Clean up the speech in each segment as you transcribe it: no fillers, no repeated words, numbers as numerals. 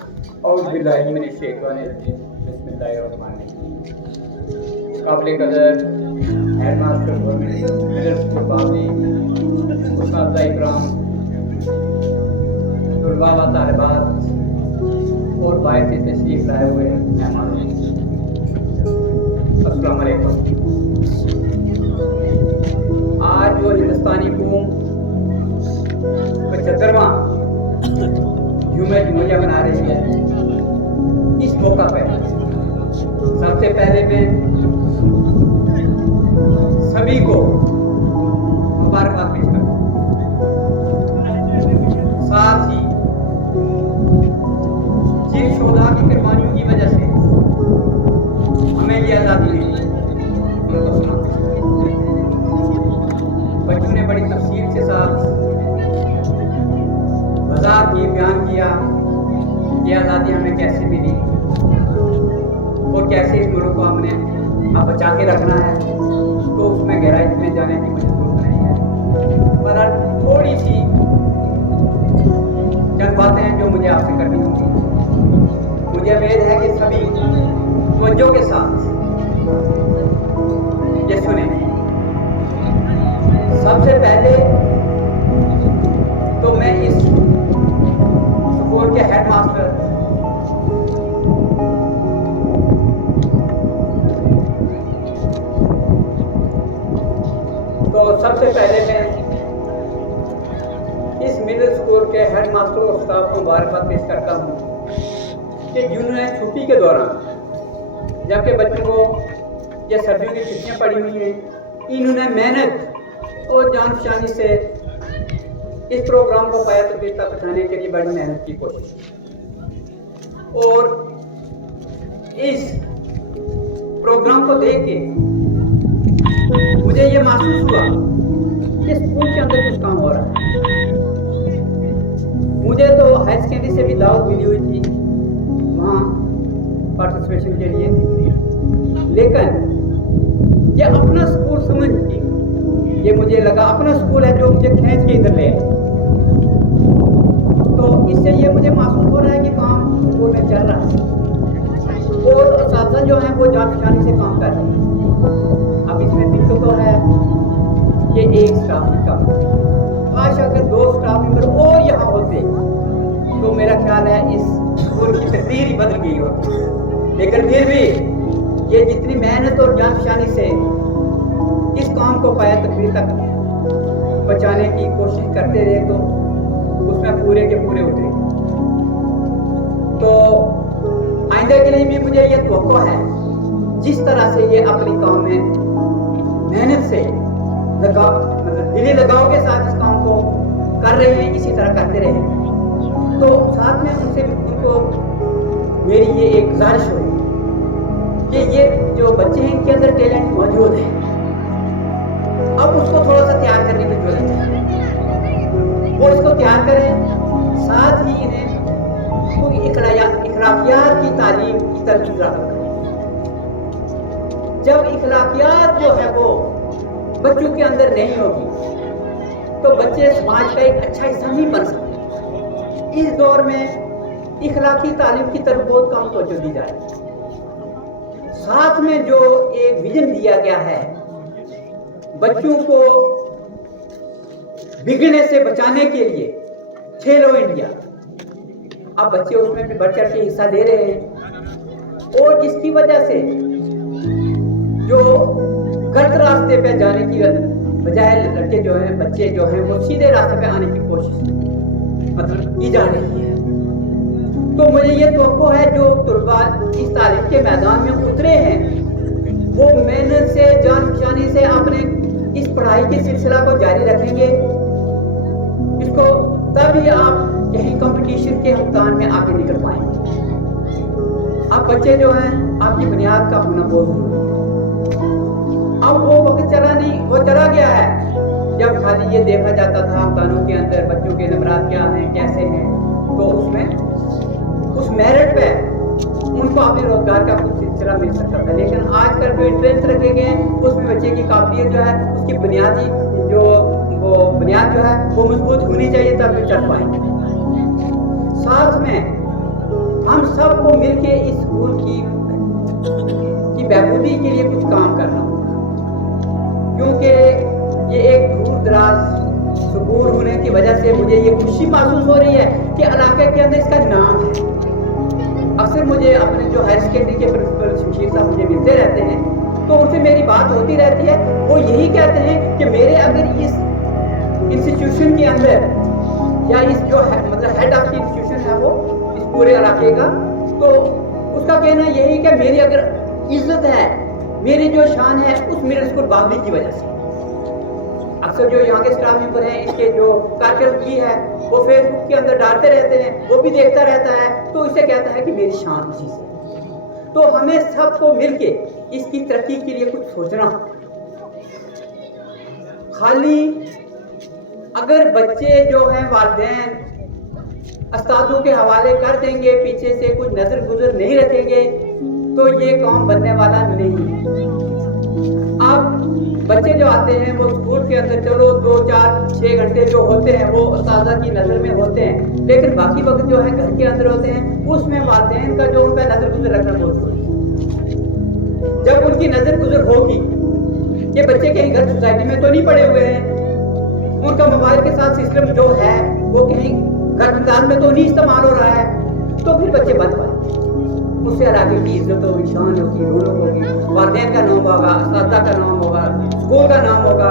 اعوذ باللہ من الشیطان الرجیم بسم اللہ الرحمن الرحیم قابل قدر head master government middle school Babli استاد اکرام طلباء و طالبات اور باہر سے تشریف لائے ہوئے مہمانوں السلام علیکم۔ آج جو ہندوستانی قوم 75واں یوم جمہوریہ منا رہی ہے، اس موقع پہ سب سے پہلے میں سبھی کو مبارکباد پیش کرتا ہوں۔ ساتھ ہی جن شہداء کی قربانیوں کی وجہ سے ہمیں یہ آزادی ملی ان کو سنا۔ بچوں نے بڑی تفصیل کے ساتھ وضاحت کی، بیان کیا یہ آزادی ہمیں کیسے ملی اور کیسے اس ملک کو ہم نے اب بچا کے رکھنا ہے، تو اس میں گہرائی میں جانے کی مجھے ضرورت نہیں ہے، پر تھوڑی سی چند باتیں ہیں جو مجھے آپ سے کرنی ہوں گی۔ مجھے امید ہے کہ سبھی توجہ کے ساتھ یہ سنیں۔ سب سے پہلے تو میں اس اسکول کے ہیڈ ماسٹر سب سے پہلے میں اس مڈل اسکول کے ہیڈ ماسٹر اور اسٹاف کو مبارکباد پیش کرتا ہوں کہ جنہوں نے چھٹی کے دوران، جبکہ بچوں کو یہ سردیوں کی چھٹیاں پڑی ہوئی ہیں، انہوں نے محنت اور جان فشانی سے اس پروگرام کو پایا تکمیل تک پہنچانے کے لیے بڑی محنت کی کوشش کی، اور اس پروگرام کو دیکھ کے مجھے یہ محسوس ہوا کہ اسکول کے اندر کچھ کام ہو رہا ہے۔ مجھے تو ہائر سیکنڈری سے بھی دعوت ملی ہوئی تھی وہاں پارٹیسپیشن کے لیے، لیکن یہ اپنا اسکول سمجھ کے یہ مجھے لگا اپنا اسکول ہے جو مجھے کھینچ کے ادھر لے آئے، تو اس سے یہ مجھے محسوس ہو رہا ہے کہ کام اسکول میں چل رہا ہے اور اساتذہ جو ہیں وہ جان فشانی سے کام کر رہے ہیں۔ اب اس میں دقت تو ہے کہ ایک اسٹاف کی کم، کاش اگر 2 اسٹاف ممبر اور یہاں ہوتے تو میرا خیال ہے اس اسکول کی تقدیر ہی بدل گئی ہوتی، لیکن پھر بھی یہ جتنی محنت اور جان فشانی سے اس کام کو پایا تکمیل تک پہنچانے کی کوشش کرتے رہے تو اس میں پورے کے پورے اترے۔ تو آئندہ کے لیے بھی مجھے یہ توقع ہے جس طرح سے یہ اپنی کام میں محنت سے دلی لگاؤ کے ساتھ اس کام کو کر رہے ہیں، اسی طرح کرتے رہے۔ تو ساتھ میں ان کو میری یہ ایک گزارش ہوئی کہ یہ جو بچے ہیں ان کے اندر ٹیلنٹ موجود ہے، اب اس کو تھوڑا سا تیار کرنے کی ضرورت ہے، وہ اس کو تیار کریں، ساتھ ہی انہیں کوئی اخلاقیات کی تعلیم کی طرف راغب کریں۔ جب اخلاقیات جو ہے وہ بچوں کے اندر نہیں ہوگی تو بچے سماج کا ایک اچھا حصہ نہیں بن سکتے۔ اس دور میں اخلاقی تعلیم کی طرف بہت کم توجہ دی جائے۔ ساتھ میں جو ایک ویژن دیا گیا ہے بچوں کو بگڑنے سے بچانے کے لیے، کھیلو انڈیا، اب بچے اس میں بھی بڑھ چڑھ کے حصہ لے رہے ہیں، اور جس کی وجہ سے جو غلط راستے پہ جانے کی بجائے لڑکے جو ہیں، بچے جو ہیں، وہ سیدھے راستے پہ آنے کی کوشش کی جا رہی ہے۔ تو مجھے یہ توقع ہے جو طلباء اس تعلیم کے میدان میں اترے ہیں وہ محنت سے، جان فشانی سے اپنے اس پڑھائی کے سلسلہ کو جاری رکھیں گے، اس کو تبھی آپ کہیں کمپٹیشن کے میدان میں آگے نکل پائیں گے۔ اب بچے جو ہیں، آپ کی بنیاد کا ہونا بہت ضروری ہے۔ اب وہ وقت وہ چلا گیا ہے جب خالی یہ دیکھا جاتا تھا امتحانوں کے اندر بچوں کے نمبرات کیا ہیں، کیسے ہیں، تو اس میں اس میرٹ پہ ان کو اپنے روزگار کا کچھ سلسلہ مل سکتا تھا، لیکن آج کل جو انٹرنس رکھے گئے ہیں اس میں بچے کی قابلیت جو ہے، اس کی بنیاد جو ہے وہ مضبوط ہونی چاہیے تب وہ چل پائیں گے۔ ساتھ میں مل کے اس اسکول کی بہبودی کے لیے کچھ کام کرنا ہوگا، کیونکہ یہ ایک دور دراز اسکول ہونے کی وجہ سے مجھے یہ خوشی محسوس ہو رہی ہے کہ علاقے کے اندر اس کا نام ہے۔ اکثر مجھے اپنے جو ہائر سیکنڈری کے پرنسپل شمشیر صاحب مجھے ملتے رہتے ہیں تو ان سے میری بات ہوتی رہتی ہے، وہ یہی کہتے ہیں کہ میرے اگر اس انسٹیٹیوشن کے اندر یا اس جو مطلب ہیڈ آف دی انسٹیٹیوشن ہے وہ اس پورے علاقے کا، تو اس کا کہنا یہی کہ میری اگر عزت ہے، میری جو شان ہے اس مڈل اسکول باغلی کی وجہ سے۔ اکثر جو یہاں کے اسٹاف ممبر ہیں، اس کے جو کارکردگی ہے وہ فیس بک کے اندر ڈالتے رہتے ہیں، وہ بھی دیکھتا رہتا ہے، تو اسے کہتا ہے کہ میری شان اسی سے۔ تو ہمیں سب کو مل کے اس کی ترقی کے لیے کچھ سوچنا، خالی اگر بچے جو ہیں والدین استادوں کے حوالے کر دیں گے، پیچھے سے کچھ نظر گزر نہیں رکھیں گے تو یہ کام بننے والا نہیں ہے۔ اب بچے جو آتے ہیں وہ اسکول کے اندر چلو 2 4 6 گھنٹے جو ہوتے ہیں وہ اساتذہ کی نظر میں ہوتے ہیں، لیکن باقی وقت جو ہے گھر کے اندر ہوتے ہیں، اس میں والدین کا جو ان پہ نظر گزر رکھنا بہت ضروری ہے۔ جب ان کی نظر گزر ہوگی کہ بچے کہیں گھر سوسائٹی میں تو نہیں پڑے ہوئے ہیں، ان کا موبائل کے ساتھ سسٹم جو ہے وہ کہیں گھر انداز میں تو نہیں استعمال ہو رہا ہے، تو پھر بچے بچ پائیں، اس سے علاقے کی عزت ہوگی، شان ہوگی، رونق ہوگی، والدین کا نام ہوگا، اساتذہ کا نام ہوگا، اسکول کا نام ہوگا۔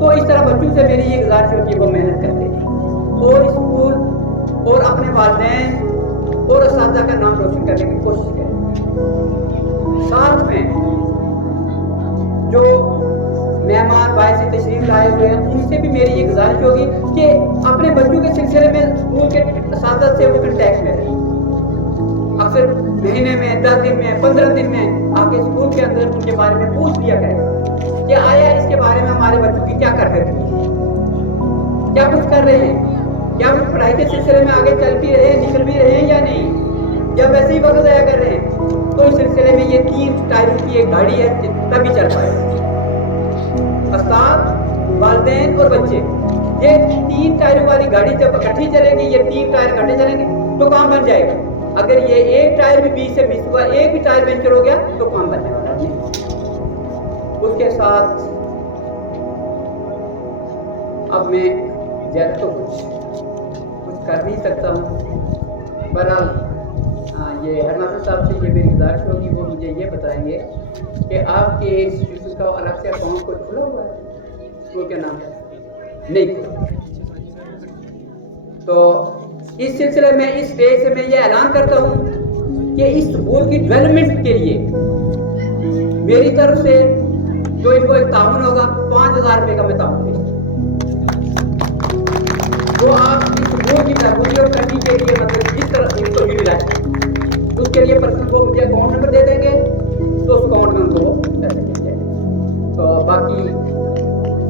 تو اس طرح بچوں سے میری یہ گزارش ہے کہ وہ محنت کرتے ہیں اور اسکول اور اپنے والدین اور اساتذہ کا نام روشن کرنے کی کوشش کریں۔ ساتھ میں جو مہمان باعث تشریف لائے ہوئے ہیں ان سے بھی میری یہ گزارش ہوگی کہ اپنے بچوں کے سلسلے میں اسکول کے اساتذہ سے وہ کنٹیکٹ میں رہیں۔ اکثر مہینے میں 10 دن میں 15 دن میں آ کے اسکول کے اندر ان کے بارے میں پوچھ لیا کریں کہ آیا اس کے بارے میں ہمارے بچوں کی کیا کارکردگی ہے، کیا کچھ کر رہے ہیں، کیا کچھ پڑھائی کے سلسلے میں آگے چل بھی رہے ہیں، نکل بھی رہے ہیں یا نہیں، یا ویسے ہی وقت ضائع کر رہے ہیں۔ تو اس سلسلے میں یہ 3 ٹائروں کی ایک گاڑی ہے تبھی چل پائے گا۔ استاد، والدین اور بچے، یہ 3 ٹائروں والی گاڑی جب اکٹھی چلے گی، یہ 3 ٹائر اکٹھے چلیں گے تو کام بن جائے گا۔ اگر یہ ایک ٹائر بھی 20 سے 20 ہوا، ایک بھی ٹائر پنچر ہو گیا تو کام بننے والا نہیں۔ اس کے ساتھ اب میں زیادہ تو کچھ کر نہیں سکتا ہوں۔ بہرحال یہ ہرناصر صاحب سے یہ میری گزارش ہوگی، وہ مجھے یہ بتائیں گے کہ آپ کے انسٹیٹیوشن کا الگ سے اکاؤنٹ کوئی کھلا ہوا ہے اسکول کے نام نہیں کھلا، تو اس سلسلے میں اس اسٹیج سے میں یہ اعلان کرتا ہوں کہ اس اسکول کی ڈیولپمنٹ کے لیے میری طرف سے جو ان کو ایک تعاون ہوگا 5000 روپے کا میں تعاون دے تو آپ اس اسکول کی بہبودی اور ترقی کے لیے مطلب جس طرح ان کو یوٹیلائز کریں، اس کے لیے پرسن کو مجھے اکاؤنٹ نمبر دے دیں گے تو اس اکاؤنٹ میں ان کو پیسے مل جائیں گے۔ تو باقی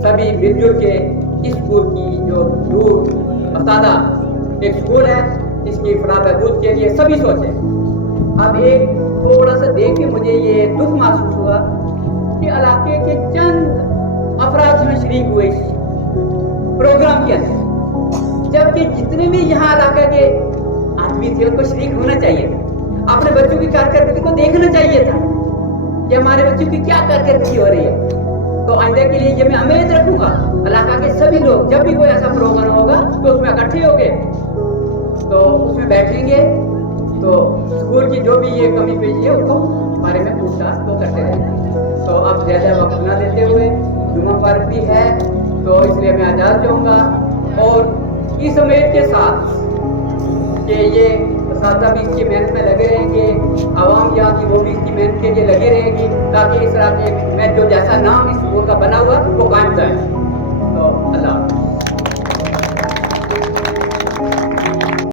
سبھی مل جل کے اس اسکول کی جو دور اساتذہ ایک اسکول ہے اس کی فلاح بہبود کے لیے سبھی سوچیں۔ اب ایک تھوڑا سا دیکھ کے مجھے یہ دکھ محسوس ہوا کہ علاقے کے چند افراد میں شریک ہوئے اس پروگرام کے اندر، جبکہ جتنے بھی یہاں علاقے کے آدمی تھے ان کو شریک ہونا چاہیے تھا، اپنے بچوں کی کارکردگی کو دیکھنا چاہیے تھا کہ ہمارے بچوں کی کیا کارکردگی ہو رہی ہے۔ تو آئندہ کے لیے یہ میں امید رکھوں گا علاقہ کے سبھی لوگ جب بھی کوئی ایسا پروگرام ہوگا تو اس میں اکٹھے ہو گئے تو اس میں بیٹھیں گے تو اسکول کی جو بھی یہ کمی پیشی ہے اس کو بارے میں پوچھ تاچھ تو کرتے رہیں گے۔ تو اب زیادہ وقت نہ دیتے ہوئے، جمعہ پر بھی ہے تو اس لیے میں اجازت چاہوں گا، اور اس امید کے ساتھ کہ یہ اساتذہ بھی اس کی محنت میں لگے رہیں گے، عوام یہاں کی وہ بھی اس کی محنت کے لیے لگے رہے گی، تاکہ اس علاقے میں جو